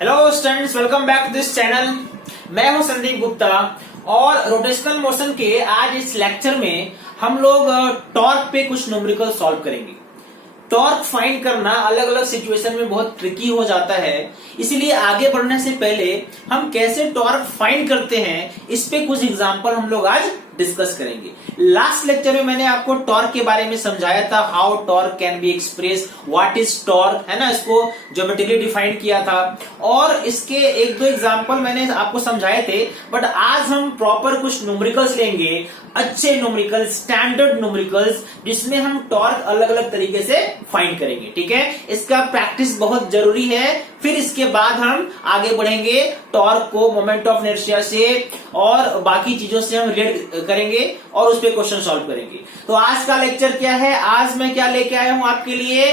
Hello students, welcome back to this channel. मैं हूं संदीप गुप्ता और रोटेशनल मोशन के आज इस लेक्चर में हम लोग टॉर्क पे कुछ न्यूमेरिकल सॉल्व करेंगे। टॉर्क फाइंड करना अलग अलग सिचुएशन में बहुत ट्रिकी हो जाता है, इसलिए आगे बढ़ने से पहले हम कैसे टॉर्क फाइंड करते हैं इस पे कुछ एग्जांपल हम लोग आज डिस्कस करेंगे। लास्ट लेक्चर में मैंने आपको टॉर्क के बारे में समझाया था, how torque can be express, what is torque, है ना, इसको ज्योमेट्रिकली डिफाइन किया था और इसके एक दो एग्जांपल मैंने आपको समझाए थे। बट आज हम प्रॉपर कुछ न्यूमेरिकल्स लेंगे, अच्छे न्यूमेरिकल्स, स्टैंडर्ड न्यूमेरिकल्स, जिसमें हम टॉर्क अलग अलग तरीके से फाइंड करेंगे। ठीक है, इसका प्रैक्टिस बहुत जरूरी है, फिर इसके बाद हम आगे बढ़ेंगे, टॉर्क को मोमेंट ऑफ इनर्शिया से और बाकी चीजों से हम रिलेट करेंगे और उस पर क्वेश्चन सॉल्व करेंगे। तो आज का लेक्चर क्या है, आज मैं क्या लेके आया हूं आपके लिए,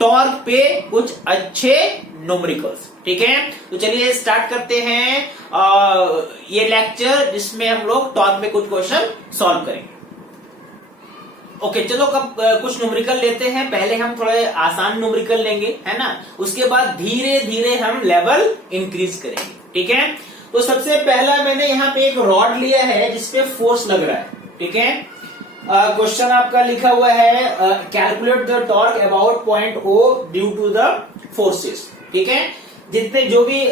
टॉर्क पे कुछ अच्छे न्यूमेरिकल्स। ठीक है, तो चलिए स्टार्ट करते हैं ये लेक्चर जिसमें हम लोग टॉर्क पे कुछ क्वेश्चन सॉल्व करेंगे। ओके, चलो कब कुछ न्यूमेरिकल लेते हैं। पहले हम थोड़े आसान न्यूमेरिकल लेंगे, है ना, उसके बाद धीरे धीरे हम लेवल इंक्रीज करेंगे। ठीक है, तो सबसे पहला मैंने यहाँ पे एक रॉड लिया है जिसपे फोर्स लग रहा है। ठीक है, क्वेश्चन आपका लिखा हुआ है calculate the torque about point O due to the forces. ठीक है, जितने जो भी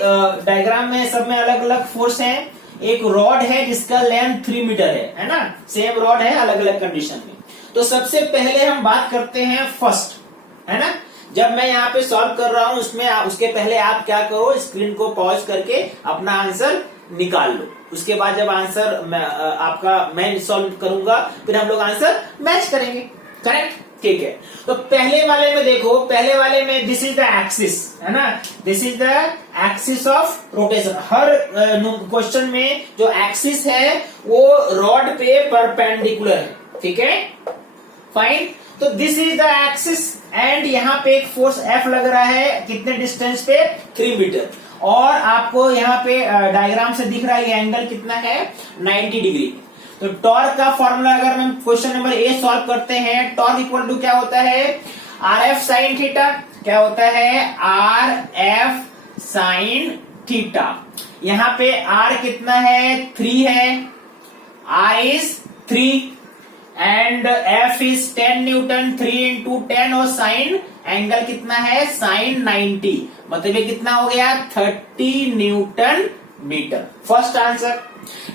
डायग्राम में सब में अलग अलग फोर्स हैं। एक रॉड है जिसका लेंथ 3 मीटर है ना, सेम रॉड है अलग अलग कंडीशन में। तो सबसे पहले हम बात करते हैं फर्स्ट, है ना। जब मैं यहाँ पे सॉल्व कर रहा हूं उसमें उसके पहले आप क्या करो, स्क्रीन को पॉज करके अपना आंसर निकाल लो। उसके बाद जब आंसर मैं सॉल्व करूंगा फिर हम लोग आंसर मैच करेंगे। करेक्ट, ठीक है। तो पहले वाले में देखो, पहले वाले में दिस इज द एक्सिस, है ना, this is the axis of rotation. Her question में जो एक्सिस है वो रॉड पे परपेंडिकुलर है। ठीक है, फाइन। तो this is the axis and यहाँ पे एक फोर्स F लग रहा है, कितने डिस्टेंस पे, 3 मीटर। और आपको यहाँ पे डायग्राम से दिख रहा है ये एंगल कितना है, 90 डिग्री। तो टॉर्क का फॉर्मूला अगर हम क्वेश्चन नंबर A सॉल्व करते हैं, टॉर्क इक्वल टू क्या होता है, RF साइन थीटा। क्या होता है, RF साइन थीटा। यहाँ पे R कितना है, 3 है, R is 3 and F is 10 Newton, 3 into 10 और साइन एंगल कितना है, साइन 90, मतलब ये कितना हो गया, 30 newton metre. First answer.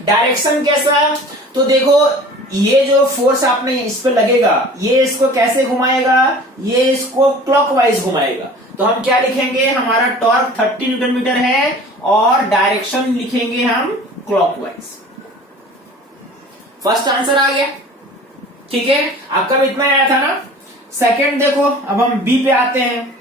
Direction कैसा, तो देखो ये जो फोर्स आपने इस पे लगेगा ये इसको कैसे घुमाएगा, ये इसको क्लॉकवाइज घुमाएगा। तो हम क्या लिखेंगे, हमारा टॉर्क 30 न्यूटन मीटर है और डायरेक्शन लिखेंगे हम क्लॉकवाइज। फर्स्ट आंसर आ गया। ठीक है, आपका भी इतना आया था ना। सेकंड देखो, अब हम बी पे आते हैं।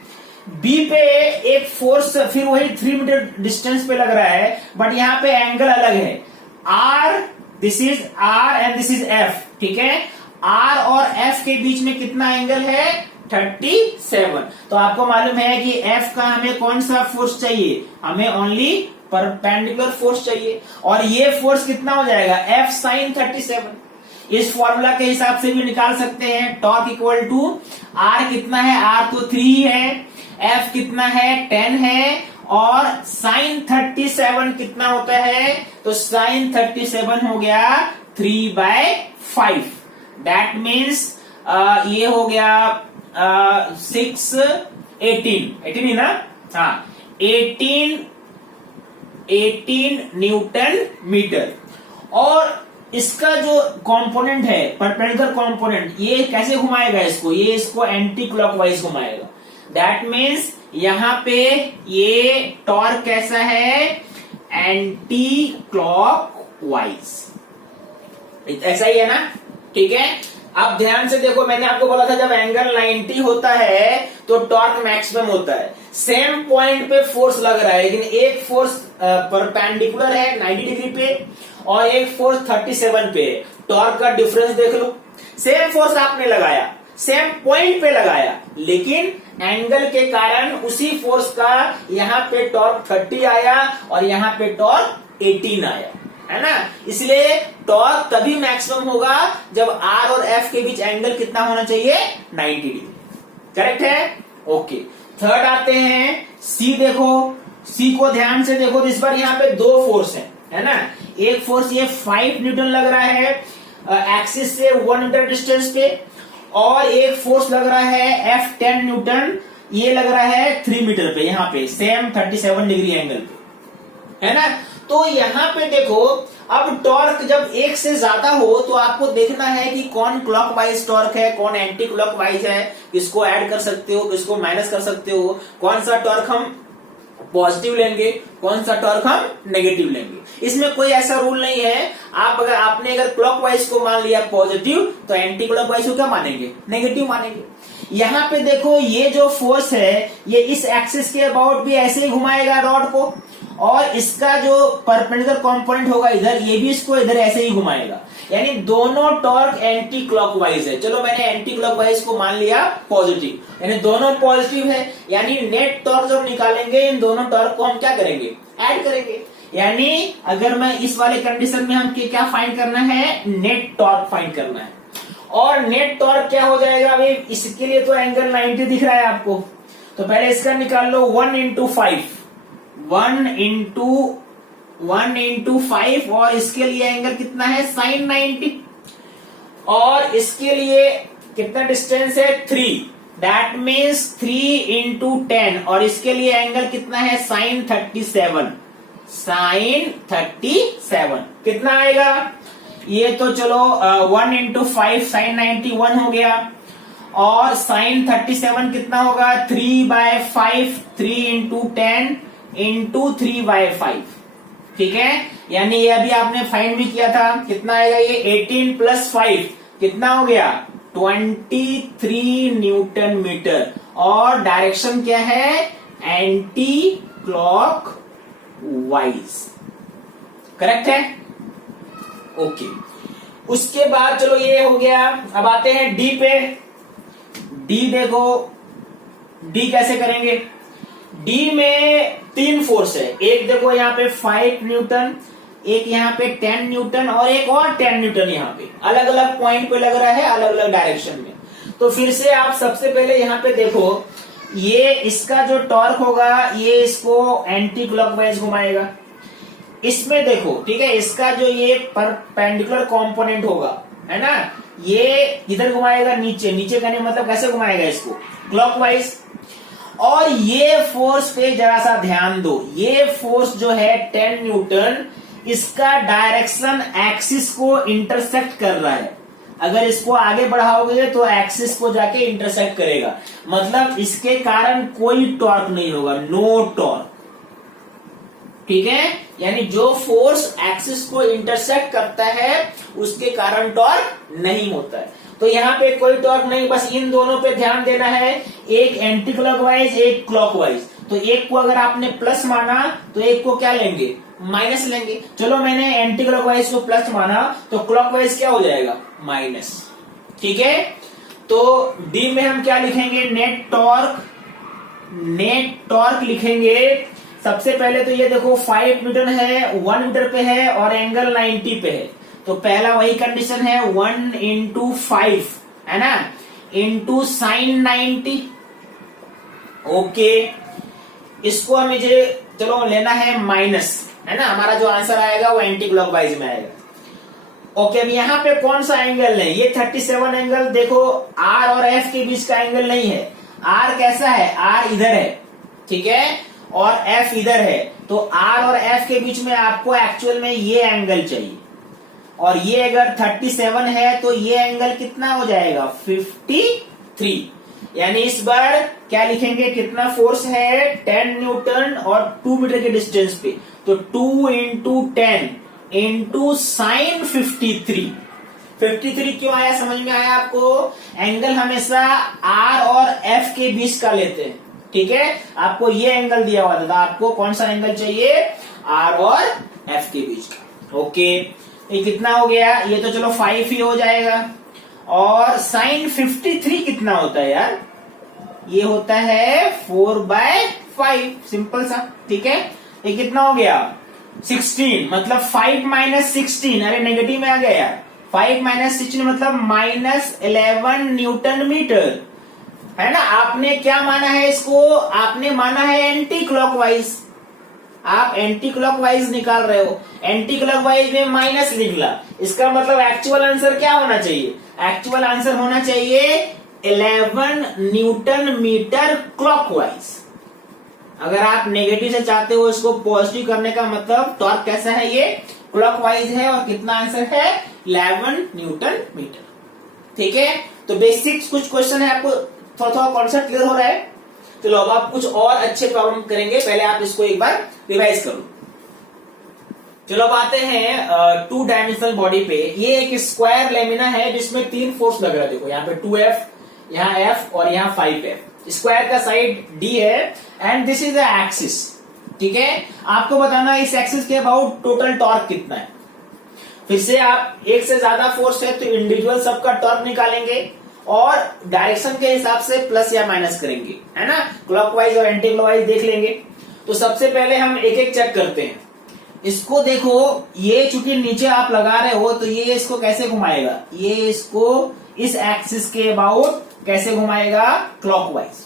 बी पे एक फोर्स फिर वही 3 मीटर डिस्टेंस पे लग रहा है, बट यहाँ पे एंगल अलग है। R, this is R and this is F. ठीक है, आर और एफ के बीच में कितना एंगल है, 37। तो आपको मालूम है कि एफ का हमें कौन सा फोर्स चाहिए, हमें ओनली परपेंडिकुलर फोर्स चाहिए। और ये फोर्स कितना हो जाएगा, एफ साइन 37। इस फॉर्मूला के हिसाब से भी निकाल सकते हैं। टॉर्क इक्वल टू आर कितना है, आर तो 3 है, एफ कितना है, 10 है, और साइन 37 कितना होता है, तो साइन 37 हो गया 3/5। दैट मीन्स ये हो गया 6 18 ही ना, हाँ, 18 न्यूटन मीटर। और इसका जो कंपोनेंट है, परपेंडिकुलर कंपोनेंट, ये कैसे घुमाएगा इसको, ये इसको एंटी क्लॉकवाइज घुमाएगा। दैट मीन्स यहां पे ये टॉर्क कैसा है, एंटी क्लॉकवाइज। ऐसा ही है ना। ठीक है, अब ध्यान से देखो, मैंने आपको बोला था जब एंगल 90 होता है तो टॉर्क मैक्सिमम होता है। सेम पॉइंट पे फोर्स लग रहा है, लेकिन एक फोर्स परपेंडिकुलर है 90 डिग्री पे और एक फोर्स 37 पे है। टॉर्क का डिफरेंस देख लो। सेम फोर्स आपने लगाया, सेम पॉइंट पे लगाया, लेकिन एंगल के कारण उसी फोर्स का यहाँ पे टॉर्क 30 आया और यहाँ पे टॉर्क 18 आया, है ना। इसलिए टॉर्क तभी मैक्सिमम होगा जब आर और एफ के बीच एंगल कितना होना चाहिए, 90 डिग्री। करेक्ट है, ओके। थर्ड आते हैं, सी देखो, सी को ध्यान से देखो तो इस बार यहाँ पे दो फोर्स है ना। एक फोर्स ये 5 न्यूटन लग रहा है एक्सिस से 1 मीटर डिस्टेंस पे, और एक फोर्स लग रहा है F10 न्यूटन, ये लग रहा है 3 मीटर पे, यहाँ पे सेम 37 डिग्री एंगल पे, है ना। तो यहाँ पे देखो, अब टॉर्क जब एक से ज्यादा हो तो आपको देखना है कि कौन क्लॉकवाइज टॉर्क है, कौन एंटी क्लॉकवाइज है, किसको ऐड कर सकते हो, किसको माइनस कर सकते हो, कौन सा टॉर्क हम पॉजिटिव लेंगे, कौन सा टॉर्क हम नेगेटिव लेंगे। इसमें कोई ऐसा रूल नहीं है। आपने अगर क्लॉकवाइज को मान लिया पॉजिटिव, तो एंटी क्लॉकवाइज को क्या मानेंगे, नेगेटिव मानेंगे। यहाँ पे देखो, ये जो फोर्स है ये इस एक्सिस के अबाउट भी ऐसे ही घुमाएगा रॉड को, और इसका जो परपेंडिकुलर कंपोनेंट होगा इधर, ये भी इसको इधर ऐसे ही घुमाएगा। यानी दोनों टॉर्क एंटी क्लॉकवाइज है। चलो मैंने एंटी क्लॉकवाइज को मान लिया पॉजिटिव, यानी दोनों पॉजिटिव है, यानी नेट टॉर्क जब निकालेंगे इन दोनों टॉर्क को हम क्या करेंगे, ऐड करेंगे। यानी अगर मैं इस वाले कंडीशन में हम क्या फाइंड करना है, नेट टॉर्क फाइंड करना है। और नेट टॉर्क क्या हो जाएगा, अभी इसके लिए तो एंगल 90 दिख रहा है आपको, तो पहले इसका निकाल लो 1 इंटू 5, 1 इंटू 5, और इसके लिए एंगल कितना है, साइन 90, और इसके लिए कितना डिस्टेंस है 3, दैट मीन्स 3 इंटू 10, और इसके लिए एंगल कितना है, साइन 37, कितना आएगा ये तो चलो 1 इंटू 5 साइन 91 हो गया, और साइन 37 कितना होगा, 3/5, 3 इंटू 10 इंटू 3/5, ठीक है। यानी ये अभी आपने फाइंड भी किया था, कितना आएगा ये 18 प्लस 5 कितना हो गया, 23 न्यूटन मीटर, और डायरेक्शन क्या है, एंटी क्लॉक वाइज, करेक्ट है, ओके। उसके बाद चलो ये हो गया, अब आते हैं डी पे। डी देखो, डी कैसे करेंगे, डी में 3 फोर्स है, एक देखो यहाँ पे 5 न्यूटन, एक यहाँ पे 10 न्यूटन, और एक और 10 न्यूटन यहाँ पे अलग अलग पॉइंट पे लग रहा है, अलग अलग डायरेक्शन में। तो फिर से आप सबसे पहले यहाँ पे देखो, ये इसका जो टॉर्क होगा ये इसको एंटी क्लॉकवाइज घुमाएगा। इसमें देखो, ठीक है, इसका जो ये परपेंडिकुलर कंपोनेंट होगा, है ना, ये इधर घुमाएगा नीचे, नीचे करने मतलब कैसे घुमाएगा इसको, क्लॉकवाइज। और ये फोर्स पे जरा सा ध्यान दो, ये फोर्स जो है 10 न्यूटन, इसका डायरेक्शन एक्सिस को इंटरसेक्ट कर रहा है। अगर इसको आगे बढ़ाओगे तो एक्सिस को जाके इंटरसेक्ट करेगा, मतलब इसके कारण कोई टॉर्क नहीं होगा, नो टॉर्क, ठीक है। यानी जो फोर्स एक्सिस को इंटरसेक्ट करता है उसके कारण टॉर्क नहीं होता है। तो यहाँ पे कोई टॉर्क नहीं, बस इन दोनों पे ध्यान देना है, एक एंटी क्लॉकवाइज एक क्लॉकवाइज। तो एक को अगर आपने प्लस माना तो एक को क्या लेंगे, माइनस लेंगे। चलो मैंने एंटी क्लॉकवाइज को प्लस माना तो क्लॉकवाइज क्या हो जाएगा, माइनस, ठीक है। तो डी में हम क्या लिखेंगे, नेट टॉर्क लिखेंगे। सबसे पहले तो ये देखो 5 न्यूटन है, 1 मीटर पे है, और एंगल 90 पे है, तो पहला वही कंडीशन है 1 इंटू 5, है ना, इंटू साइन 90, ओके। इसको हमें चलो लेना है माइनस, है ना, हमारा जो आंसर आएगा वो एंटी क्लॉकवाइज में आएगा, ओके। अब यहाँ पे कौन सा एंगल है, ये 37 एंगल, देखो आर और एफ के बीच का एंगल नहीं है, आर कैसा है, आर इधर है, ठीक है, और एफ इधर है, तो आर और एफ के बीच में आपको एक्चुअल में ये एंगल चाहिए, और ये अगर 37 है तो ये एंगल कितना हो जाएगा, 53। यानी इस बार क्या लिखेंगे, कितना फोर्स है, 10 न्यूटन और 2 मीटर के डिस्टेंस पे, तो 2 इंटू 10 इंटू साइन 53 क्यों आया, समझ में आया आपको। एंगल हमेशा आर और एफ के बीच का लेते हैं, ठीक है। आपको ये एंगल दिया हुआ था, आपको कौन सा एंगल चाहिए, आर और एफ के बीच का, ओके। ये कितना हो गया, ये तो चलो 5 ही हो जाएगा, और साइन 53 कितना होता है यार, ये होता है 4/5, सिंपल सा, ठीक है। ये कितना हो गया, 16, मतलब 5 माइनस 16, अरे नेगेटिव में आ गया यार, 5 माइनस 16 मतलब -11 न्यूटन मीटर, है ना। आपने क्या माना है इसको, आपने माना है एंटी क्लॉकवाइज, आप एंटी क्लॉकवाइज निकाल रहे हो, एंटी क्लॉकवाइज में माइनस निकला, इसका मतलब एक्चुअल आंसर क्या होना चाहिए? एक्चुअल आंसर होना चाहिए 11 न्यूटन मीटर क्लॉकवाइज। अगर आप नेगेटिव से चाहते हो इसको पॉजिटिव करने का मतलब टॉर्क कैसा है, ये क्लॉकवाइज है और कितना आंसर है 11 न्यूटन मीटर। ठीक है, तो बेसिक्स कुछ क्वेश्चन है, आपको थोड़ा थोड़ा कॉन्सेप्ट क्लियर हो रहा है। चलो अब आप कुछ और अच्छे प्रॉब्लम करेंगे, पहले आप इसको एक बार रिवाइज करो। चलो अब आते हैं 2 डायमेंशनल बॉडी पे। ये एक स्क्वायर लेमिना है जिसमें 3 फोर्स लग रहा है, देखो यहाँ पे 2F, यहाँ F और यहाँ 5F। स्क्वायर का साइड D है and this is the axis. ठीक है, आपको बताना इस एक्सिस के अबाउट टोटल टॉर्क कितना है। फिर से आप एक से ज्यादा फोर्स है तो इंडिविजुअल सबका टॉर्क निकालेंगे और डायरेक्शन के हिसाब से प्लस या माइनस करेंगे, है ना। क्लॉकवाइज और एंटी क्लॉकवाइज देख लेंगे। तो सबसे पहले हम एक एक चेक करते हैं। इसको देखो, ये चूंकि नीचे आप लगा रहे हो तो ये इसको कैसे घुमाएगा, ये इसको इस एक्सिस के अबाउट कैसे घुमाएगा, क्लॉकवाइज।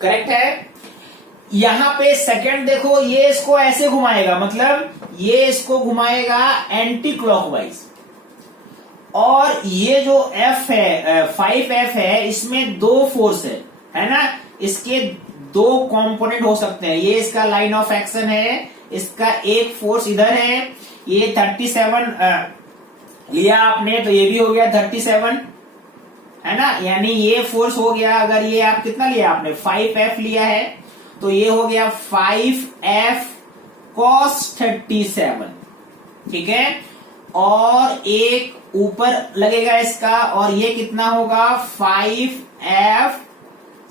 करेक्ट है। यहां पे सेकंड देखो, ये इसको ऐसे घुमाएगा, मतलब ये इसको घुमाएगा एंटी क्लॉकवाइज। और ये जो F है 5F है, इसमें 2 फोर्स है ना। इसके 2 कंपोनेंट हो सकते हैं। ये इसका लाइन ऑफ एक्शन है, इसका एक फोर्स इधर है। ये 37 लिया आपने तो ये भी हो गया 37, है ना। यानी ये फोर्स हो गया, अगर ये आप कितना लिया आपने 5F लिया है तो ये हो गया 5F cos 37। ठीक है, और एक ऊपर लगेगा इसका, और ये कितना होगा 5F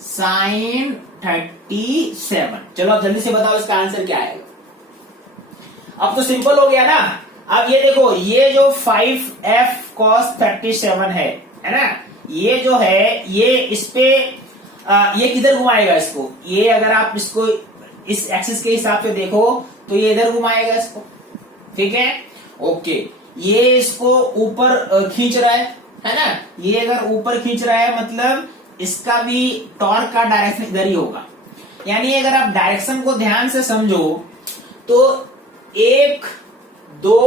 sin 37। चलो अब जल्दी से बताओ इसका आंसर क्या आएगा। अब तो सिंपल हो गया ना। अब ये देखो, ये जो 5F cos 37 है ना, ये जो है ये इस पे ये किधर घुमाएगा इसको, ये अगर आप इसको इस एक्सिस के हिसाब से देखो तो ये इधर घुमाएगा इसको। ठीक है, ओके। ये इसको ऊपर खींच रहा है ना। ये अगर ऊपर खींच रहा है मतलब इसका भी टॉर्क का डायरेक्शन इधर ही होगा। यानी अगर आप डायरेक्शन को ध्यान से समझो तो 1 2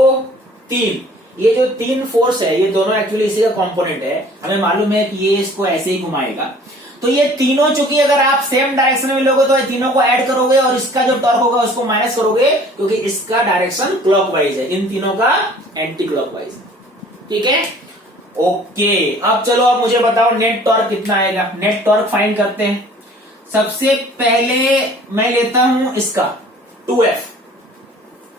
3, ये जो 3 फोर्स है ये दोनों एक्चुअली इसी का कंपोनेंट है। हमें मालूम है कि ये इसको ऐसे ही घुमाएगा। तो ये तीनों चूंकि अगर आप सेम डायरेक्शन में लोगे तो ये तीनों को ऐड करोगे और इसका जो टॉर्क होगा उसको माइनस करोगे, क्योंकि इसका डायरेक्शन क्लॉकवाइज है, इन तीनों का एंटी क्लॉकवाइज। ठीक है, ओके। अब चलो अब मुझे बताओ नेट टॉर्क कितना आएगा। नेट टॉर्क फाइंड करते हैं। सबसे पहले मैं लेता हूं इसका 2F।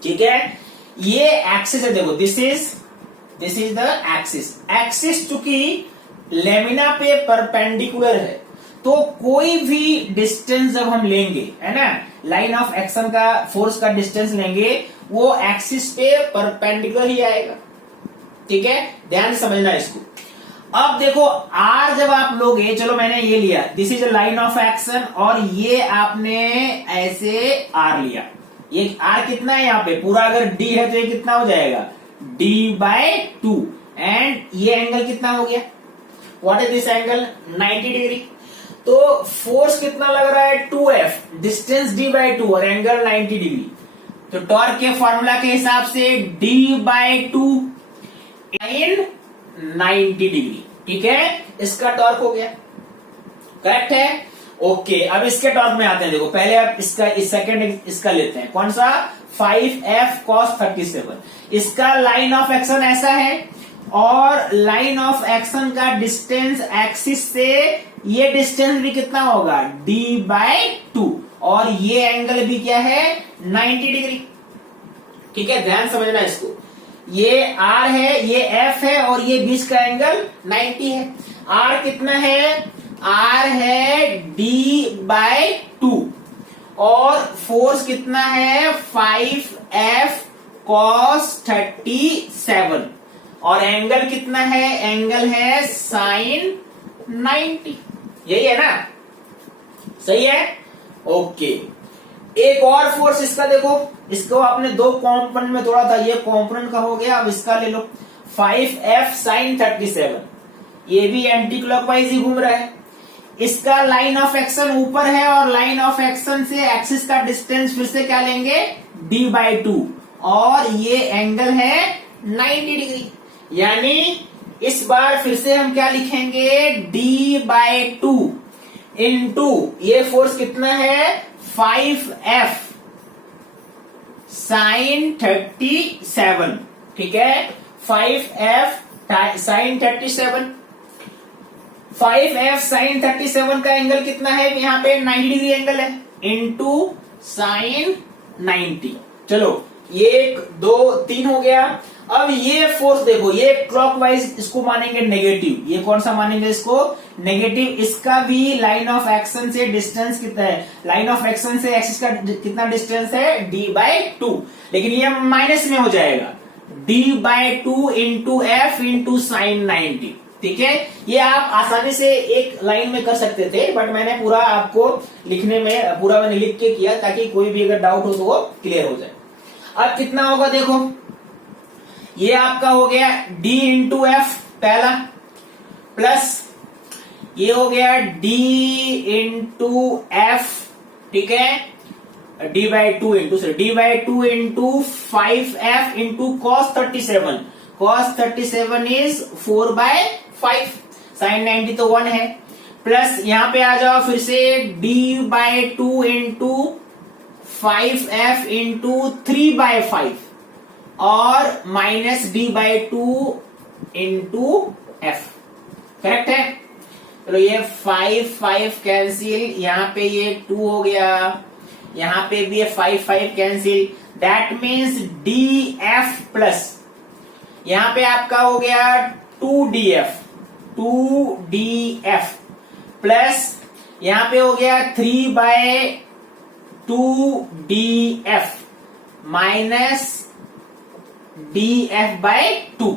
ठीक है, ये एक्सिस है, देखो this is the axis. Axis चूंकि लेमिना पे परपेंडिकुलर है तो कोई भी डिस्टेंस जब हम लेंगे, है ना, लाइन ऑफ एक्शन का फोर्स का डिस्टेंस लेंगे वो एक्सिस पे परपेंडिकुलर ही आएगा। ठीक है, ध्यान से समझना इसको। अब देखो आर जब आप लोगे, चलो मैंने ये लिया, this is a line of action, और ये आपने ऐसे आर लिया। ये आर कितना है यहाँ पे पूरा, अगर डी है तो ये कितना हो जाएगा D/2, एंड ये एंगल कितना हो गया, what is this angle 90 degree. तो फोर्स कितना लग रहा है 2F, डिस्टेंस D/2 और एंगल 90 डिग्री। तो टॉर्क के फॉर्मूला के हिसाब से D/2 इन 90 डिग्री। ठीक है, इसका टॉर्क हो गया। करेक्ट है, ओके। अब इसके टॉर्क में आते हैं। देखो पहले आप इसका इस सेकंड इसका लेते हैं, कौन सा 5F cos 37। इसका लाइन ऑफ एक्शन ऐसा है और लाइन ऑफ एक्शन का डिस्टेंस एक्सिस से ये डिस्टेंस भी कितना होगा D/2, और ये एंगल भी क्या है 90 डिग्री। ठीक है, ध्यान समझना इसको। ये R है, ये F है और ये बीच का एंगल 90 है। R कितना है, R है D/2 और फोर्स कितना है 5F cos 37 और एंगल कितना है, एंगल है sin 90। यही है ना, सही है, ओके। एक और फोर्स इसका देखो, इसको आपने 2 कॉम्पोनेंट में तोड़ा था, ये कॉम्पोनेंट का हो गया। अब इसका ले लो 5F sin 37, ये भी एंटी क्लॉकवाइज ही घूम रहा है। इसका लाइन ऑफ एक्शन ऊपर है और लाइन ऑफ एक्शन से एक्सिस का डिस्टेंस फिर से क्या लेंगे d/2 और ये एंगल है 90 डिग्री। यानी इस बार फिर से हम क्या लिखेंगे, d/2 इंटू ये फोर्स कितना है 5F sin 37, ठीक है, 5F sin 37, 5F sin 37 का एंगल कितना है, यहाँ पे 90 डिग्री एंगल है, इंटू साइन 90। चलो ये 1 2 3 हो गया। अब ये फोर्स देखो, ये क्लॉकवाइज इसको मानेंगे नेगेटिव, ये कौन सा मानेंगे इसको नेगेटिव। इसका भी लाइन ऑफ एक्शन से डिस्टेंस कितना है, लाइन ऑफ एक्शन से एक्सिस का कितना डिस्टेंस है d/2, लेकिन ये माइनस में हो जाएगा d/2 into F into sine 90, ठीक है। ये आप आसानी से एक लाइन में कर सकते थे, बट मैंने पूरा आपको लिखने में पूरा मैंने लिख के किया ताकि कोई भी अगर डाउट हो तो वो क्लियर हो जाए। अब कितना होगा देखो, ये आपका हो गया d इंटू एफ पहला, प्लस ये हो गया d इंटू एफ, ठीक है, d/2 into 5F into cos 37, cos 37 is 4/5, sine 90 तो 1 है, प्लस यहां पे आ जाओ फिर से d/2 इंटू 5F इंटू 3/5 और minus d/2 into F, correct है। चलो ये 5 कैंसिल, यहाँ पे ये 2 हो गया, यहाँ पे भी ये 5 cancel, that means df plus यहाँ पे आपका हो गया 2df प्लस यहाँ पे हो गया 3/2df माइनस df/2।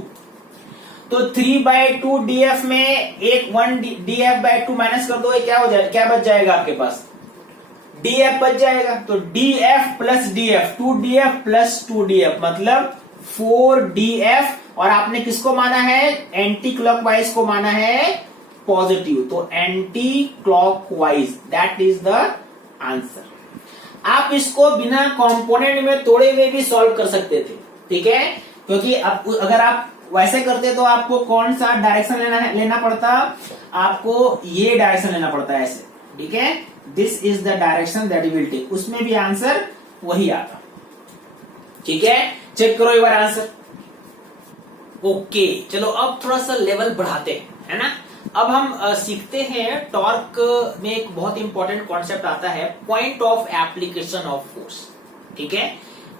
तो 3/2df में 1 df/2 माइनस कर दो, ये क्या हो जाएगा, क्या बच जाएगा आपके पास, df बच जाएगा। तो df plus df, 2df plus 2df मतलब 4df, और आपने किसको माना है, एंटी क्लॉकवाइज को माना है पॉजिटिव, तो anti clockwise, that is the answer. आप इसको बिना कंपोनेंट में तोड़े हुए भी सॉल्व कर सकते थे, ठीक है, क्योंकि अगर आप वैसे करते तो आपको कौन सा डायरेक्शन लेना पड़ता, आपको ये डायरेक्शन लेना पड़ता है ऐसे, ठीक है, this is the direction that you will take, उसमें भी आंसर वही आता, ठीक है। चेक करो एक बार आंसर। ओके चलो अब थोड़ा सा लेवल बढ़ाते हैं, है ना। अब हम सीखते हैं टॉर्क में एक बहुत इंपॉर्टेंट कॉन्सेप्ट आता है, point of application of force, ठीक है।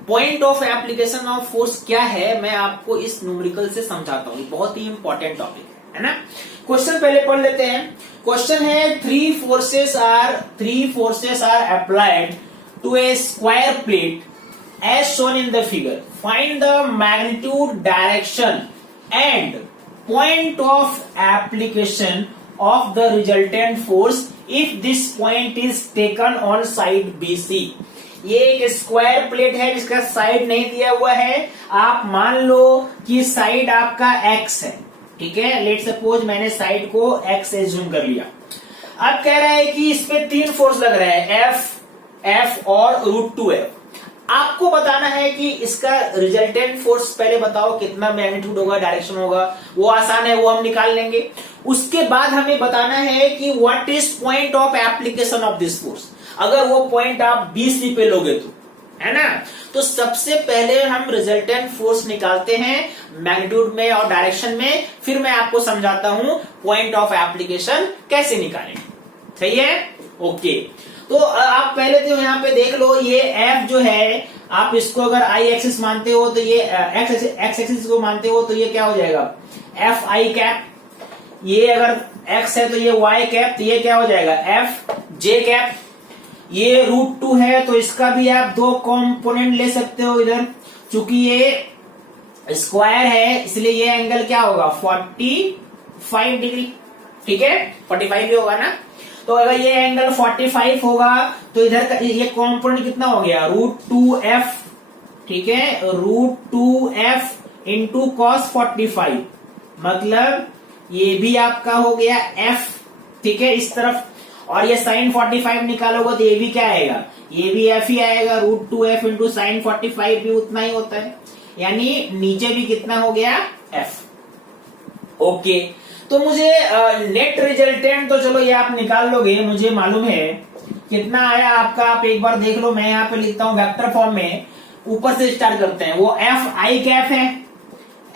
Point of application of force क्या है, मैं आपको इस न्यूमेरिकल से समझाता हूँ, बहुत ही इंपॉर्टेंट टॉपिक है ना। क्वेश्चन पहले पढ़ लेते हैं। क्वेश्चन है, three forces are applied to a square plate as shown in the figure. Find the magnitude, direction and point of application of the resultant force if this point is taken on side BC. ये एक square plate है जिसका side नहीं दिया हुआ है, आप मान लो कि साइड आपका x है, ठीक है, लेट सपोज मैंने साइड को x एज्यूम कर लिया। अब कह रहा है कि इस पे 3 फोर्स लग रहा है, F और √2F। आपको बताना है कि इसका रिजल्टेंट फोर्स पहले बताओ कितना मैग्नीट्यूड होगा, डायरेक्शन होगा, वो आसान है, वो हम निकाल लेंगे। उसके बाद हमें बताना है कि what is point of application of this force, अगर वो पॉइंट आप BC पे लोगे तो, है ना। तो सबसे पहले हम रिजल्टेंट फोर्स निकालते हैं मैग्नीट्यूड में और डायरेक्शन में, फिर मैं आपको समझाता हूं पॉइंट ऑफ एप्लीकेशन कैसे निकालें, सही है। ओके तो आप पहले तो यहाँ पे देख लो, ये F जो है, आप इसको अगर I एक्सिस मानते हो तो ये X एक्सिस को मानते हो तो ये क्या हो जाएगा, FI कैप। ये अगर X है तो ये Y कैप, तो ये क्या हो जाएगा FJ कैप। ये √2 है तो इसका भी आप 2 कंपोनेंट ले सकते हो इधर, चूंकि ये स्क्वायर है इसलिए ये एंगल क्या होगा 45 डिग्री, ठीक है, 45 भी होगा ना। तो अगर ये एंगल 45 होगा तो इधर का ये कंपोनेंट कितना हो गया √2F, ठीक है, √2F इंटू cos 45, मतलब ये भी आपका हो गया F, ठीक है, इस तरफ। और ये साइन 45 निकालोगे तो ये भी क्या आएगा, ये भी एफ ही आएगा, √2f इंटू साइन 45 भी उतना ही होता है, यानी नीचे भी कितना हो गया एफ। ओके, तो मुझे नेट रिजल्टेंट तो चलो ये आप निकाल लोगे, मुझे मालूम है कितना आया आपका, आप एक बार देख लो। मैं यहाँ पे लिखता हूँ वेक्टर फॉर्म में, ऊपर से स्टार्ट करते हैं। वो एफ आई कैप है,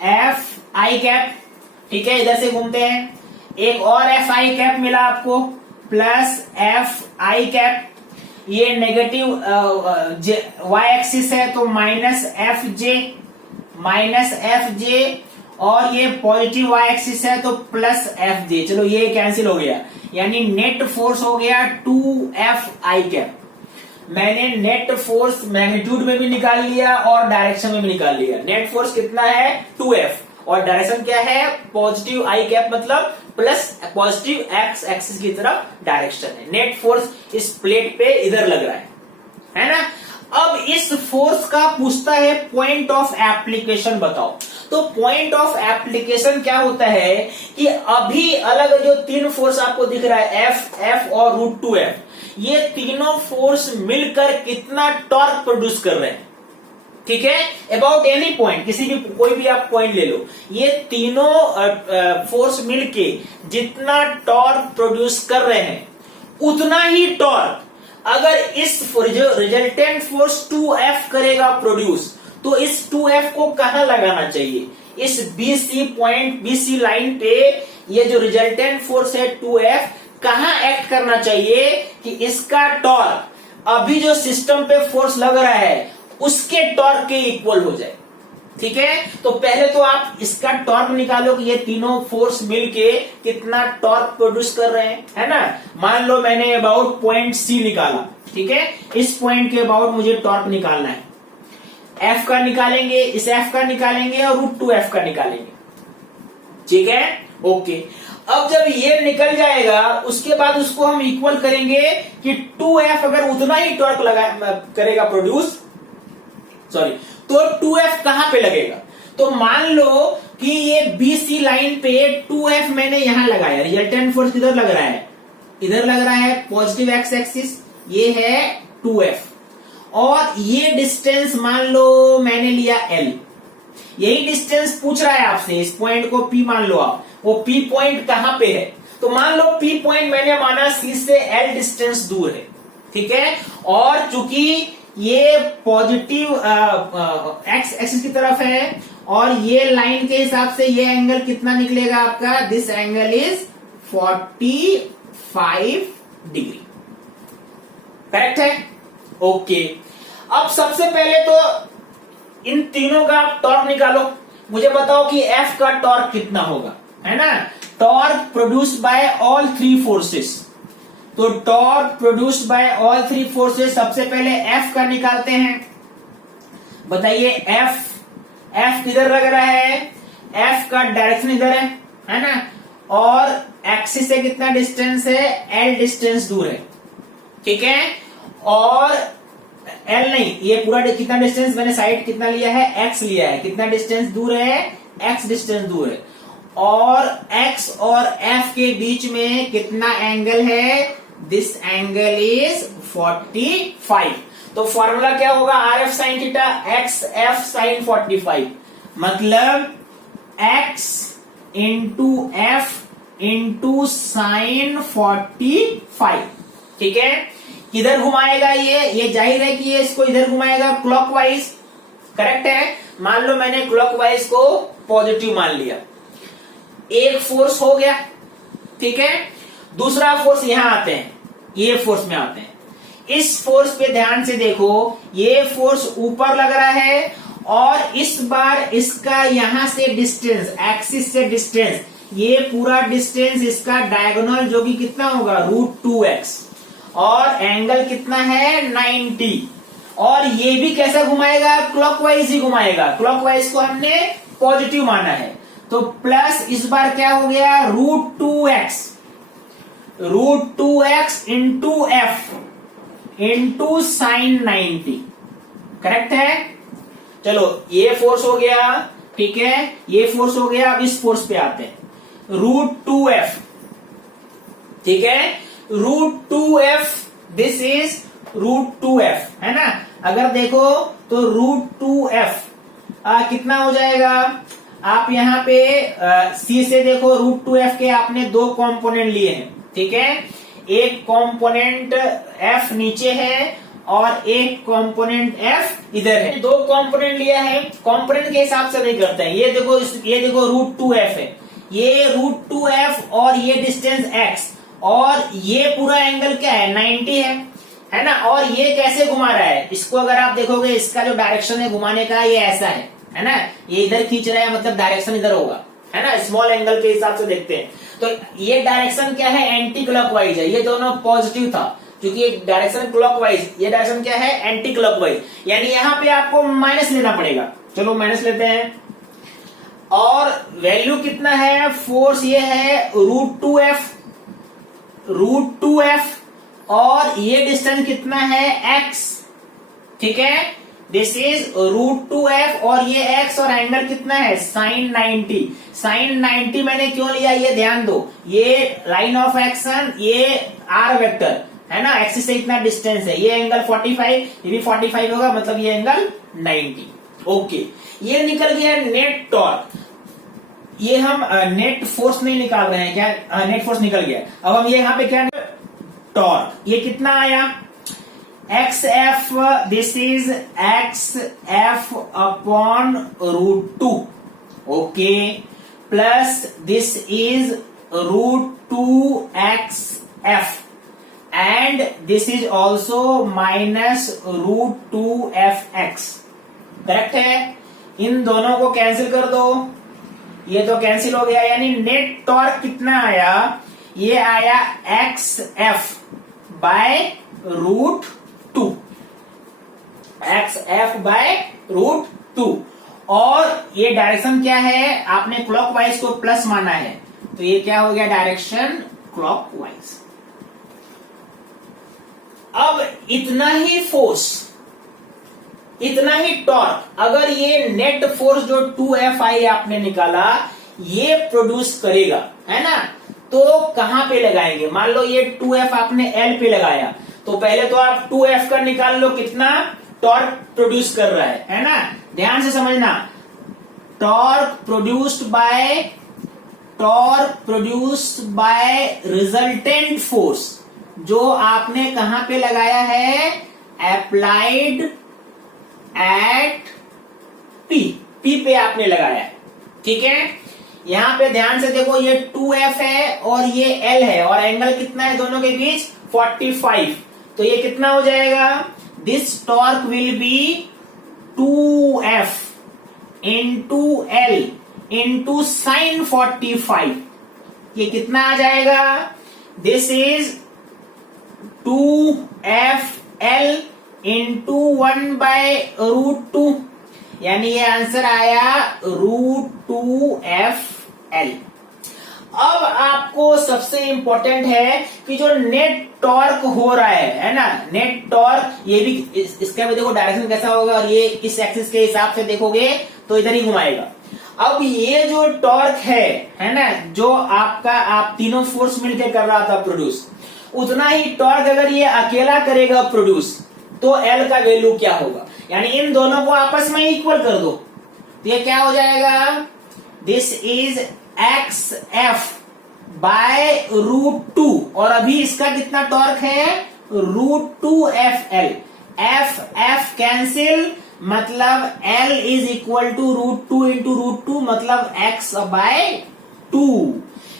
एफ आई कैप, ठीक है, इधर से घूमते हैं, एक और एफ आई कैप मिला आपको प्लस एफ आई कैप, ये नेगेटिव वाई एक्सिस है तो माइनस एफ जे, और ये पॉजिटिव वाई एक्सिस है तो प्लस एफ जे। चलो ये कैंसिल हो गया, यानी नेट फोर्स हो गया 2f आई कैप। मैंने नेट फोर्स मैग्नीट्यूड में भी निकाल लिया और डायरेक्शन में भी निकाल लिया। नेट फोर्स कितना है 2f और डायरेक्शन क्या है पॉजिटिव आई कैप, मतलब प्लस पॉजिटिव एक्स एक्सिस की तरफ डायरेक्शन है। नेट फोर्स इस प्लेट पे इधर लग रहा है ना। अब इस फोर्स का पूछता है पॉइंट ऑफ एप्लीकेशन बताओ। तो पॉइंट ऑफ एप्लीकेशन क्या होता है कि अभी अलग जो तीन फोर्स आपको दिख रहा है एफ और √2f, ये तीनों फोर्स मिलकर कितना टॉर्क प्रोड्यूस कर रहे हैं, ठीक है, अबाउट एनी पॉइंट, किसी भी कोई भी आप पॉइंट ले लो, ये तीनों फोर्स मिलके जितना टॉर्क प्रोड्यूस कर रहे हैं उतना ही टॉर्क अगर इस जो रिजल्टेंट फोर्स 2f करेगा प्रोड्यूस, तो इस 2f को कहां लगाना चाहिए, इस BC पॉइंट BC लाइन पे ये जो रिजल्टेंट फोर्स है 2f कहां एक्ट करना चाहिए कि इसका टॉर्क अभी जो सिस्टम पे फोर्स लग रहा है उसके टॉर्क के इक्वल हो जाए, ठीक है। तो पहले तो आप इसका टॉर्क निकालो कि ये तीनों फोर्स मिलके कितना टॉर्क प्रोड्यूस कर रहे हैं, है ना। मान लो मैंने अबाउट पॉइंट C निकाला, ठीक है, इस पॉइंट के अबाउट मुझे टॉर्क निकालना है, F का निकालेंगे, इस F का निकालेंगे और √2f का निकालेंगे, ठीक है, ओके। अब जब ये निकल जाएगा उसके बाद उसको हम इक्वल करेंगे कि 2f अगर उतना ही टॉर्क करेगा प्रोड्यूस, सॉरी, तो 2f कहां पे लगेगा। तो मान लो कि ये BC लाइन पे 2f मैंने यहां लगाया, रिजल्टेंट फोर्स किधर लग रहा है, इधर लग रहा है पॉजिटिव एक्स एक्सिस, ये है 2f, और ये डिस्टेंस मान लो मैंने लिया L, यही डिस्टेंस पूछ रहा है आपसे, इस पॉइंट को P मान लो आप, वो P पॉइंट कहां पे है, तो मान लो P पॉइंट मैंने माना C से L डिस्टेंस दूर है, ठीक है, और चूंकि ये पॉजिटिव एक्स एक्सिस की तरफ है और ये लाइन के हिसाब से ये एंगल कितना निकलेगा आपका, this angle is 45 degree, correct है, ओके। अब सबसे पहले तो इन तीनों का टॉर्क निकालो, मुझे बताओ कि F का टॉर्क कितना होगा, है ना। Torque produced by all three forces, तो torque produced by all three forces, सबसे पहले F का निकालते हैं। बताइए F किधर लग रहा है, F का डायरेक्शन इधर है ना, और एक्सिस से कितना डिस्टेंस है, L डिस्टेंस दूर है, ठीक है, और L नहीं, ये पूरा कितना डिस्टेंस मैंने साइड कितना लिया है, X लिया है, कितना डिस्टेंस दूर है, X डिस्टेंस दूर है, और X और F के बीच में कितना एंगल है, दिस एंगल इज 45। तो फॉर्मूला क्या होगा, RF sine theta XF sine 45, मतलब X into F into sine 45, ठीक है। किधर घुमाएगा ये जाहिर है कि ये इसको इधर घुमाएगा क्लॉकवाइज, करेक्ट है। मान लो मैंने क्लॉकवाइज को पॉजिटिव मान लिया, एक फोर्स हो गया, ठीक है। दूसरा फोर्स यहां आते हैं, ये फोर्स में आते हैं, इस फोर्स पे ध्यान से देखो, ये फोर्स ऊपर लग रहा है और इस बार इसका यहां से डिस्टेंस, एक्सिस से डिस्टेंस, ये पूरा डिस्टेंस इसका डायगोनल जो कि कितना होगा √2x, और एंगल कितना है 90, और ये भी कैसा घुमाएगा, क्लॉकवाइज ही घुमाएगा, क्लॉकवाइज को हमने पॉजिटिव माना है, तो प्लस इस बार क्या हो गया √2x into F into sign 90, correct है। चलो ये फोर्स हो गया, ठीक है, ये फोर्स हो गया। अब इस फोर्स पे आते हैं, √2f, ठीक है। √2f, दिस इज √2f, है ना। अगर देखो तो √2f कितना हो जाएगा, आप यहाँ पे सी से देखो √2f के आपने दो कंपोनेंट लिए हैं, ठीक है। एक कंपोनेंट f नीचे है और एक कंपोनेंट f इधर है। दो कंपोनेंट लिया है, कंपोनेंट के हिसाब से नहीं करते हैं। ये देखो √2f है, ये √2f और ये डिस्टेंस x, और ये पूरा एंगल क्या है 90 है ना। और ये कैसे घुमा रहा है, इसको अगर आप देखोगे इसका जो डायरेक्शन है घुमाने का ये ऐसा है ना। ये इधर खींच रहा है मतलब डायरेक्शन इधर होगा, है ना। स्मॉल एंगल के हिसाब से देखते हैं तो ये डायरेक्शन क्या है, एंटी क्लॉकवाइज है। ये दोनों पॉजिटिव था क्योंकि ये डायरेक्शन क्लॉकवाइज, ये डायरेक्शन क्या है एंटी क्लॉकवाइज, यानी यहाँ पे आपको माइनस लेना पड़ेगा। चलो माइनस लेते हैं। और वैल्यू कितना है, फोर्स ये है √2f, और ये डिस्टेंस कितना है x, ठीक है। दिस इज √2f और ये x, और एंगल कितना है sin 90। sin 90 मैंने क्यों लिया ये ध्यान दो, ये लाइन ऑफ एक्शन, ये r वेक्टर है ना, एक्सिस से इतना डिस्टेंस है, ये एंगल 45, ये भी 45 होगा, मतलब ये एंगल 90। ओके, ये निकल गया नेट टॉर्क। ये हम नेट फोर्स नहीं निकाल रहे हैं क्या, नेट फोर्स निकल गया। अब हम ये यहाँ पे क्या, टॉर्क, ये कितना आया XF, this is XF upon √2, okay, plus this is √2XF and this is also minus √2FX, correct है। इन दोनों को कैंसिल कर दो, ये तो कैंसिल हो गया, यानी नेट टॉर्क कितना आया, ये आया XF बाय √2, XF बाय √2, और ये डायरेक्शन क्या है, आपने क्लॉकवाइज को प्लस माना है तो ये क्या हो गया, डायरेक्शन क्लॉकवाइज। अब इतना ही फोर्स, इतना ही टॉर्क, अगर ये नेट फोर्स जो 2Fi आपने निकाला ये प्रोड्यूस करेगा, है ना, तो कहां पे लगाएंगे। मान लो ये 2F आपने L पे लगाया, तो पहले तो आप 2F का निकाल लो कितना टॉर्क प्रोड्यूस कर रहा है ना। ध्यान से समझना, torque produced bye resultant force, जो आपने कहां पे लगाया है, अप्लाइड एट P पे आपने लगाया है, ठीक है। यहां पे ध्यान से देखो, ये 2F है और ये L है, और एंगल कितना है दोनों के बीच 45, तो ये कितना हो जाएगा, this torque will be 2F into L into sine 45, ये कितना आ जाएगा, दिस इज 2FL इंटू 1/√2, यानी ये आंसर आया √2FL। अब आपको सबसे इंपॉर्टेंट है कि जो नेट टॉर्क हो रहा है ना, नेट टॉर्क, ये भी इसका भी देखो डायरेक्शन कैसा होगा, और ये इस एक्सिस के हिसाब से देखोगे तो इधर ही घुमाएगा। अब ये जो टॉर्क है ना, जो आपका आप तीनों फोर्स मिलकर कर रहा था प्रोड्यूस, उतना ही टॉर्क अगर ये अकेला करेगा प्रोड्यूस, तो L का वैल्यू क्या होगा, यानी इन दोनों को आपस में इक्वल कर दो, तो ये क्या हो जाएगा, दिस इज XF बाय √2, और अभी इसका कितना टॉर्क है, √2FL, FF कैंसिल, मतलब L is equal to √2 into √2, मतलब X बाय 2,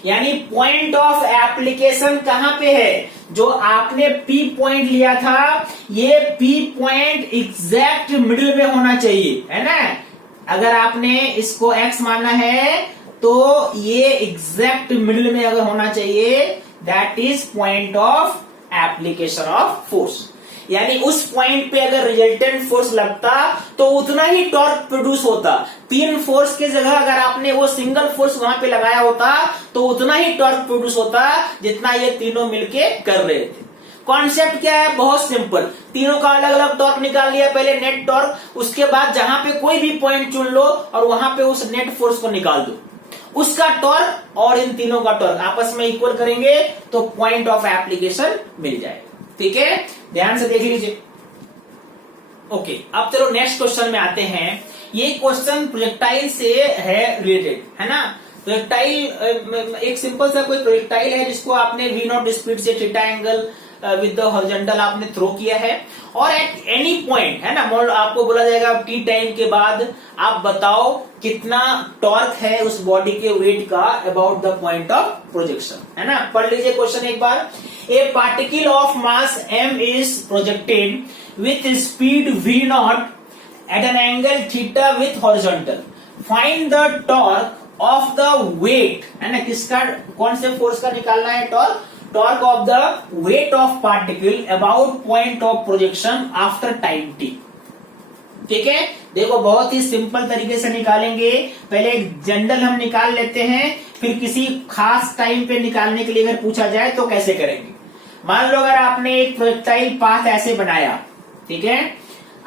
यानी पॉइंट ऑफ एप्लीकेशन कहां पे है, जो आपने P पॉइंट लिया था, ये P पॉइंट एग्जैक्ट मिडिल में होना चाहिए, है ना। अगर आपने इसको X माना है तो ये एग्जैक्ट मिडिल में अगर होना चाहिए, that is point of application of force, यानी उस पॉइंट पे अगर रिजल्टेंट फोर्स लगता तो उतना ही टॉर्क प्रोड्यूस होता। तीन फोर्स के जगह अगर आपने वो सिंगल फोर्स वहां पे लगाया होता तो उतना ही टॉर्क प्रोड्यूस होता जितना ये तीनों मिलके कर रहे थे। कॉन्सेप्ट क्या है, बहुत सिंपल, तीनों का अलग अलग टॉर्क निकाल लिया, पहले नेट टॉर्क, उसके बाद जहां पे कोई भी पॉइंट चुन लो और वहां पे उस नेट फोर्स को निकाल दो, उसका टॉर्क और इन तीनों का टॉर्क आपस में इक्वल करेंगे तो पॉइंट ऑफ एप्लीकेशन मिल जाएगा। ठीक है, ध्यान से देख लीजिए। ओके, अब चलो नेक्स्ट क्वेश्चन में आते हैं। ये क्वेश्चन प्रोजेक्टाइल से है रिलेटेड, है ना। प्रोजेक्टाइल एक सिंपल सा कोई प्रोजेक्टाइल है जिसको आपने v0 स्पीड से theta angle with the horizontal आपने थ्रो किया है, और एट एनी पॉइंट, है ना, आपको बोला जाएगा टी टाइम के बाद आप बताओ कितना टॉर्क है उस बॉडी के वेट का about the point of projection, है ना। पढ़ लीजिए क्वेश्चन एक बार। A particle of mass m is projected with speed v0 at an angle theta with horizontal. Find the torque of the weight, है ना, किसका, कौन से फोर्स का निकालना है torque? Torque of the weight of particle about point of projection after time t। ठीक है, देखो बहुत ही सिंपल तरीके से निकालेंगे। पहले जनरल हम निकाल लेते हैं, फिर किसी खास टाइम पे निकालने के लिए अगर पूछा जाए तो कैसे करेंगे। मान लो अगर आपने एक प्रोजेक्टाइल पाथ ऐसे बनाया, ठीक है,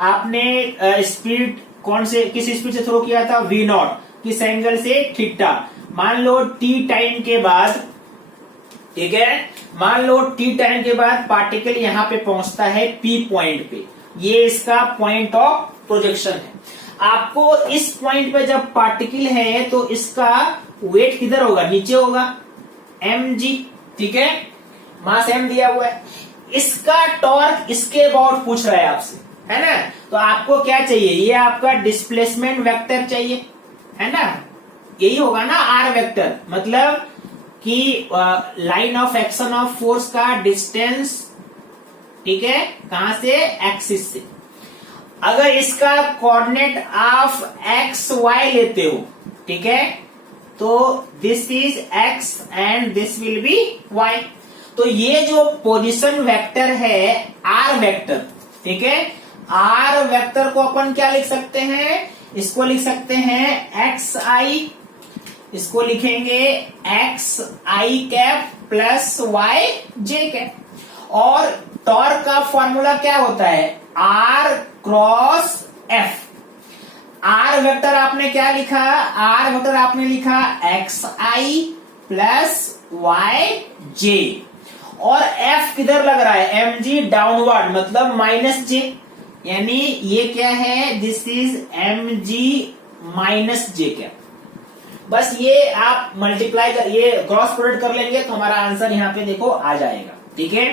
आपने स्पीड कौन से, किस स्पीड से थ्रो किया था? v0, किस एंगल से? थीटा। मान लो t टाइम के बाद, ठीक है, मान लो t टाइम के बाद पार्टिकल यहां पे पहुंचता है p पॉइंट पे, ये इसका पॉइंट ऑफ प्रोजेक्शन है। आपको इस पॉइंट पे जब पार्टिकल है तो इसका वेट किधर होगा? नीचे होगा, mg, ठीक है, मास m दिया हुआ है। इसका टॉर्क इसके अबाउट पूछ रहा है आपसे, है ना। तो आपको क्या चाहिए? ये आपका डिस्प्लेसमेंट वेक्टर चाहिए, है ना, यही होगा ना आर वेक्टर, मतलब कि line of action of force का डिस्टेंस, ठीक है, कहां से? एक्सिस से। अगर इसका कोऑर्डिनेट ऑफ एक्स वाई लेते हो, ठीक है, तो this is X and this will be Y. तो ये जो पोजीशन वेक्टर है आर वेक्टर, ठीक है, आर वेक्टर को अपन क्या लिख सकते हैं? इसको लिख सकते हैं एक्स आई, इसको लिखेंगे X I cap plus Y J cap. और टॉर्क का फॉर्मूला क्या होता है? R cross F. R vector आपने क्या लिखा? आर वेक्टर आपने लिखा X I plus Y J, और एफ किधर लग रहा है? एम जी डाउनवर्ड, मतलब माइनस जे, यानी ये क्या है? This is M G minus J क्या। बस ये आप मल्टीप्लाई कर, ये क्रॉस प्रोडक्ट कर लेंगे तो हमारा आंसर यहाँ पे देखो आ जाएगा। ठीक है,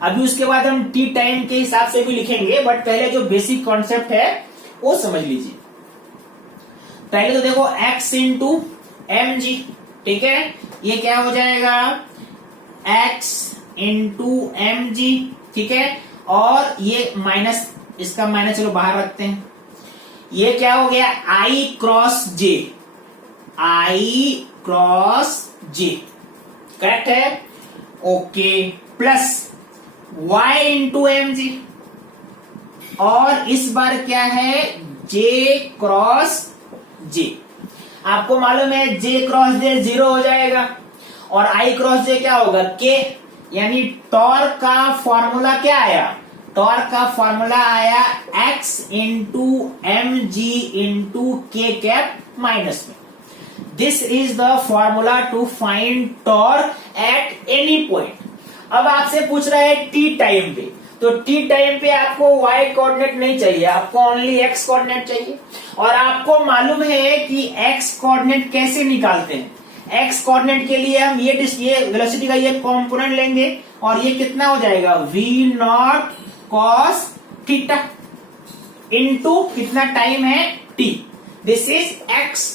अभी उसके बाद हम टी टाइम के हिसाब से भी लिखेंगे, बट पहले जो बेसिक कॉन्सेप्ट है वो समझ लीजिए। पहले तो देखो x इंटू एम जी, ठीक है, ये क्या हो जाएगा? x इंटू एम जी, ठीक है, और ये माइनस, इसका माइनस चलो बाहर रखते हैं। ये क्या हो गया? I cross J, I cross J, correct है? Okay, plus y into M G, और इस बार क्या है? J cross J. आपको मालूम है J क्रॉस जे 0 हो जाएगा, और I क्रॉस जे क्या होगा? K, यानी टॉर्क का फॉर्मूला क्या आया? टॉर्क का फॉर्मूला आया x into M G into K cap minus में। This is the formula to find torque at any point. अब आपसे पूछ रहा है टी टाइम पे, तो टी टाइम पे आपको y कोऑर्डिनेट नहीं चाहिए, आपको ओनली x कोऑर्डिनेट चाहिए। और आपको मालूम है कि x कोऑर्डिनेट कैसे निकालते हैं। x कोऑर्डिनेट के लिए हम ये वेलोसिटी का ये कॉम्पोनेंट लेंगे, और ये कितना हो जाएगा? v0 cos थीटा इंटू कितना टाइम है? t। This is x,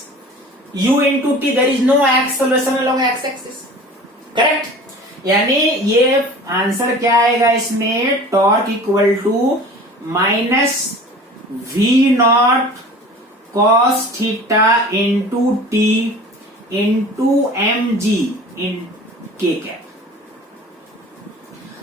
u into T, there is no acceleration along x axis, correct? यानी ये आंसर क्या आएगा इसमें? Torque equal to minus v0 cos theta into T into M G in K cap.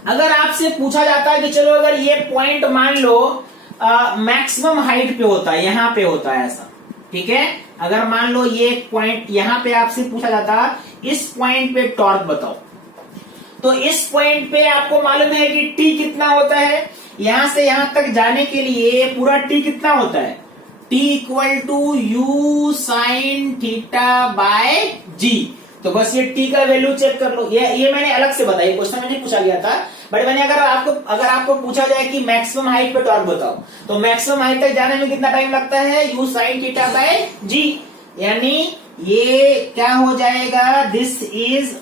अगर आपसे पूछा जाता है कि चलो अगर ये पॉइंट मान लो मैक्सिमम हाइट पे होता है, यहां पे होता है ऐसा, ठीक है, अगर मान लो ये पॉइंट यहां पे आपसे पूछा जाता इस पॉइंट पे टॉर्क बताओ, तो इस पॉइंट पे आपको मालूम है कि t कितना होता है? यहां से यहां तक जाने के लिए पूरा t कितना होता है? T equal to U sine theta by G. तो बस ये T का वैल्यू चेक कर लो। ये मैंने अलग से बताया, क्वेश्चन में नहीं पूछा गया था, बट मैंने अगर आपको पूछा जाए कि मैक्सिमम हाइट पे टॉर्क बताओ, तो मैक्सिमम हाइट तक जाने में कितना टाइम लगता है, u sine theta by g. यानी ये क्या हो जाएगा, this is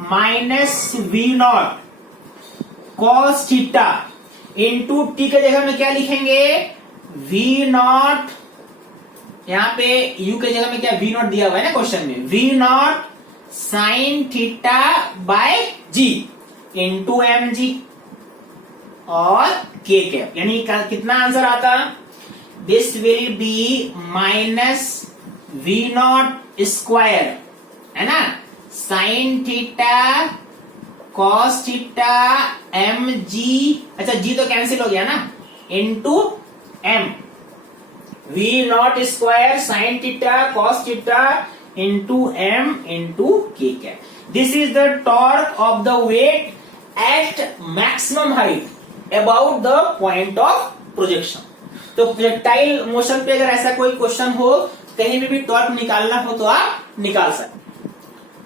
minus we naught cos theta into t के जगह में क्या लिखेंगे, वी नॉट, यहां पे यू के जगह में क्या वी नॉट दिया हुआ है ना क्वेश्चन में, V naught sine theta by G into M G और के कैप। यानी कितना आंसर आता, this will be minus we naught square, है ना, sine theta cos theta M G, अच्छा जी तो कैंसिल हो गया ना, into M, V naught square sine theta cos theta into M into K cap. This is the torque of the weight at maximum height about the point of projection. तो projectile motion पे अगर ऐसा कोई question हो, कहीं में भी torque निकालना हो तो आप निकाल सकते।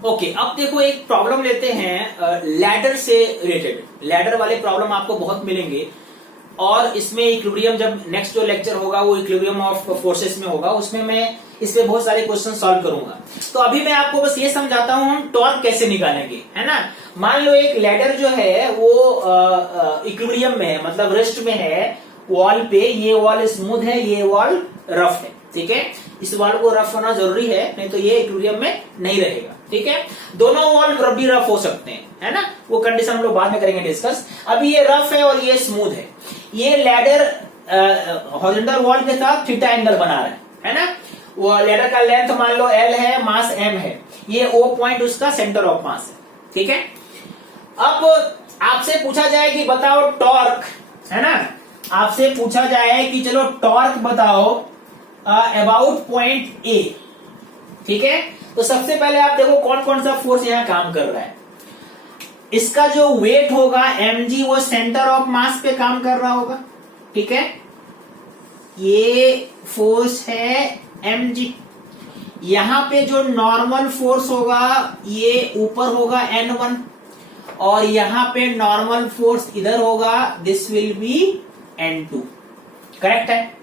ओके, अब देखो एक प्रॉब्लम लेते हैं लैडर से रिलेटेड। लैडर वाले प्रॉब्लम आपको बहुत मिलेंगे, और इसमें इक्विलिब्रियम, जब नेक्स्ट जो लेक्चर होगा वो इक्विलिब्रियम ऑफ फोर्सेस में होगा, उसमें मैं इससे बहुत सारे क्वेश्चन सॉल्व करूंगा। तो अभी मैं आपको बस ये समझाता हूं हम टॉर्क कैसे निकालेंगे, है ना। मान लो एक लैडर जो है वो इक्विलिब्रियम में है, मतलब रेस्ट में है वॉल पे, ये वॉल स्मूथ है, ये वॉल रफ है, ठीक है। इस वॉल को रफ होना जरूरी है, नहीं तो ये इक्विलिब्रियम में नहीं रहेगा, ठीक है। दोनों वॉल भी रफ हो सकते हैं, है ना, वो कंडीशन हम लोग बाद में करेंगे डिस्कस। अभी ये रफ है और ये स्मूथ है। ये लैडर हॉरिजॉन्टल वॉल के साथ थीटा एंगल बना रहा है ना। वो लैडर का लेंथ मान लो L है, मास M है, ये O पॉइंट उसका सेंटर ऑफ मास है, ठीक है। अब आपसे पूछा जाए कि बताओ टॉर्क, है ना, आपसे पूछा जाए कि चलो टॉर्क बताओ अबाउट पॉइंट A, ठीक है। तो सबसे पहले आप देखो कौन कौन सा फोर्स यहां काम कर रहा है। इसका जो वेट होगा mg, वो सेंटर ऑफ मास पे काम कर रहा होगा, ठीक है। ये फोर्स है mg। यहां पे जो नॉर्मल फोर्स होगा ये ऊपर होगा n1, और यहां पे नॉर्मल फोर्स इधर होगा, this will B n2, correct है।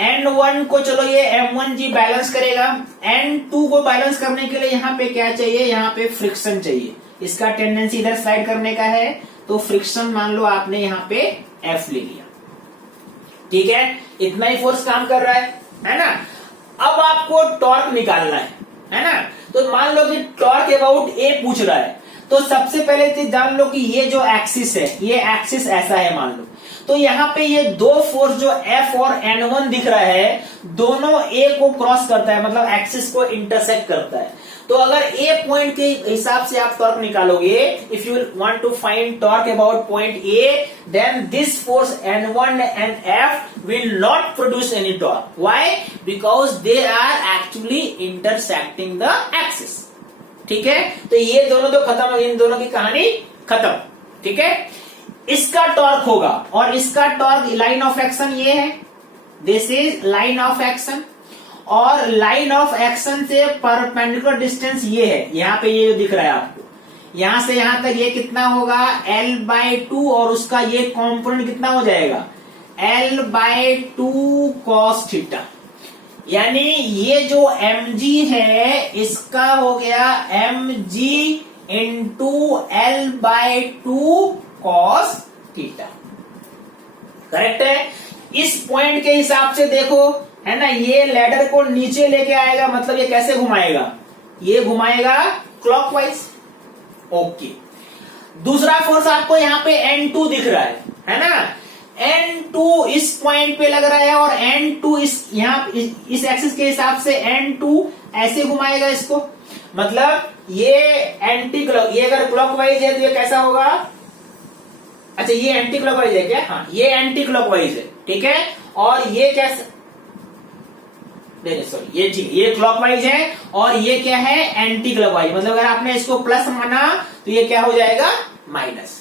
n1 को चलो ये m1g बैलेंस करेगा, n2 को बैलेंस करने के लिए यहां पे क्या चाहिए, यहां पे फ्रिक्शन चाहिए। इसका टेंडेंसी इधर स्लाइड करने का है, तो फ्रिक्शन मान लो आपने यहां पे F ले लिया, ठीक है। इतना ही फोर्स काम कर रहा है ना। अब आपको टॉर्क निकालना है ना। तो मान लो कि टॉर्क अबाउट A पूछ रहा है, तो सबसे पहले तो जान लो कि ये जो एक्सिस है, ये एक्सिस ऐसा है मान लो, तो यहाँ पे ये दो फोर्स जो F और N1 दिख रहा है, दोनों A को क्रॉस करता है, मतलब एक्सिस को इंटरसेक्ट करता है। तो अगर A पॉइंट के हिसाब से आप टॉर्क निकालोगे, if you want to find torque about point A, then this force N1 and F will not produce any torque. Why? Because they are actually intersecting the axis. ठीक है, तो ये दोनों तो खत्म, इन दोनों की कहानी खत्म, ठीक है। इसका टॉर्क होगा, और इसका टॉर्क लाइन ऑफ एक्शन ये है, this is line of action, और लाइन ऑफ एक्शन से परपेंडिकुलर डिस्टेंस ये है, यहाँ पे ये जो दिख रहा है आपको, यहां से यहां तक ये कितना होगा L/2, और उसका ये कॉम्पोनेंट कितना हो जाएगा L/2 cos थीटा। यानी ये जो mg है इसका हो गया mg into L/2 cos theta, correct है। इस पॉइंट के हिसाब से देखो, है ना, ये लैडर को नीचे लेके आएगा, मतलब ये कैसे घुमाएगा, ये घुमाएगा क्लॉकवाइज, ओके। दूसरा फोर्स आपको यहाँ पे N2 दिख रहा है ना, N2 इस पॉइंट पे लग रहा है, और N2 इस एक्सिस के हिसाब से N2 ऐसे घुमाएगा इसको, मतलब ये एंटी क्लॉक, ये अगर क्लॉकवाइज है तो ये कैसा होगा, अच्छा ये एंटी क्लॉकवाइज है क्या, हाँ ये एंटी क्लॉकवाइज है, ठीक है। और ये कैसा, नहीं सॉरी, ये ठीक, ये क्लॉकवाइज है, और ये क्या है एंटी क्लॉकवाइज, मतलब अगर आपने इसको प्लस माना तो ये क्या हो जाएगा माइनस।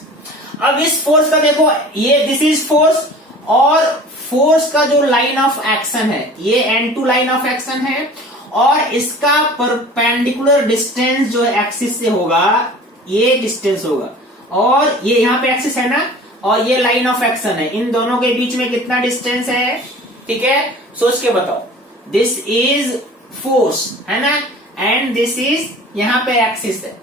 अब इस फोर्स का देखो, ये दिस इज फोर्स, और फोर्स का जो लाइन ऑफ एक्शन है, ये N2 लाइन ऑफ एक्शन है, और इसका परपेंडिकुलर डिस्टेंस जो एक्सिस से होगा, ये डिस्टेंस होगा, और ये यहाँ पे एक्सिस है ना, और ये लाइन ऑफ एक्शन है। इन दोनों के बीच में कितना डिस्टेंस है? ठीक है, सोच के बताओ। दिस इज फोर्स है ना, एंड दिस इज यहाँ पे एक्सिस है।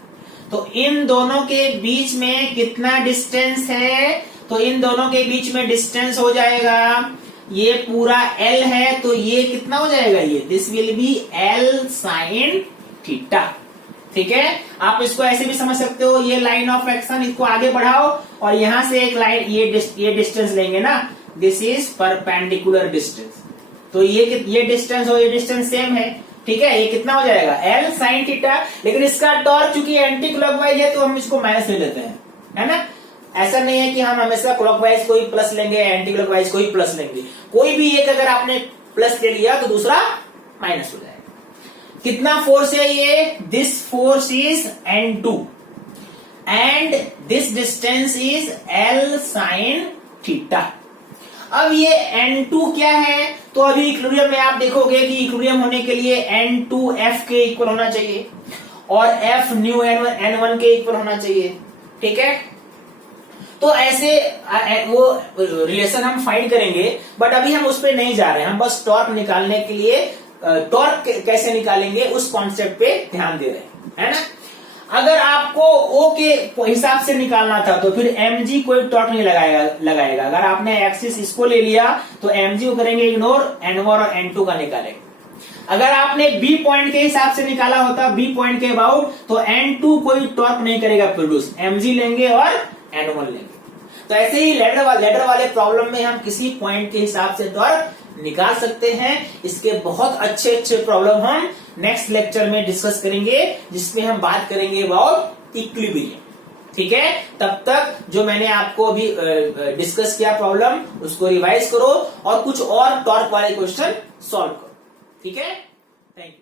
तो इन दोनों के बीच में कितना डिस्टेंस है? तो इन दोनों के बीच में डिस्टेंस हो जाएगा, ये पूरा L है, तो ये कितना हो जाएगा? ये this will B L sine theta. ठीक है, आप इसको ऐसे भी समझ सकते हो, ये लाइन ऑफ एक्शन, इसको आगे बढ़ाओ और यहां से एक लाइन, ये डिस्टेंस लेंगे ना, दिस इज परपेंडिकुलर डिस्टेंस। तो ये डिस्टेंस और ये डिस्टेंस सेम है। ठीक है, ये कितना हो जाएगा? L sine theta. लेकिन इसका टॉर्क चूंकि एंटी क्लॉकवाइज है तो हम इसको माइनस ले लेते हैं, है ना। ऐसा नहीं है कि हम हमेशा क्लॉकवाइज को ही प्लस लेंगे, एंटी क्लॉकवाइज को ही प्लस लेंगे। कोई भी एक अगर आपने प्लस ले लिया तो दूसरा माइनस हो जाएगा। कितना फोर्स है ये? This force is N2 and this distance is L sine theta. अब ये N2 क्या है? तो अभी इक्विलिब्रियम में आप देखोगे कि इक्विलिब्रियम होने के लिए N2 F के इक्वल होना चाहिए और F न्यू N1 के इक्वल होना चाहिए। ठीक है, तो ऐसे वो रिलेशन हम फाइंड करेंगे, बट अभी हम उस पर नहीं जा रहे हैं। हम बस टॉर्क निकालने के लिए टॉर्क कैसे निकालेंगे उस कॉन्सेप्ट पे ध्यान दे रहे हैं, है ना। अगर आपको O के हिसाब से निकालना था तो फिर mg कोई टॉर्क नहीं लगाएगा। अगर आपने एक्सिस इसको ले लिया तो mg को करेंगे इग्नोर, N1 और N2 का निकालेंगे। अगर आपने B पॉइंट के हिसाब से निकाला होता, B पॉइंट के अबाउट, तो N2 कोई टॉर्क नहीं करेगा प्रोड्यूस, mg लेंगे और N1 लेंगे। तो ऐसे ही लेडर वाले प्रॉब्लम में हम किसी पॉइंट के हिसाब से टॉर्क निकाल सकते हैं। इसके बहुत अच्छे प्रॉब्लम हम नेक्स्ट लेक्चर में डिस्कस करेंगे, जिसमें हम बात करेंगे अबाउट इक्विलिब्रियम। ठीक है, तब तक जो मैंने आपको अभी डिस्कस किया प्रॉब्लम, उसको रिवाइज करो और कुछ और टॉर्क वाले क्वेश्चन सॉल्व करो। ठीक है, थैंक यू।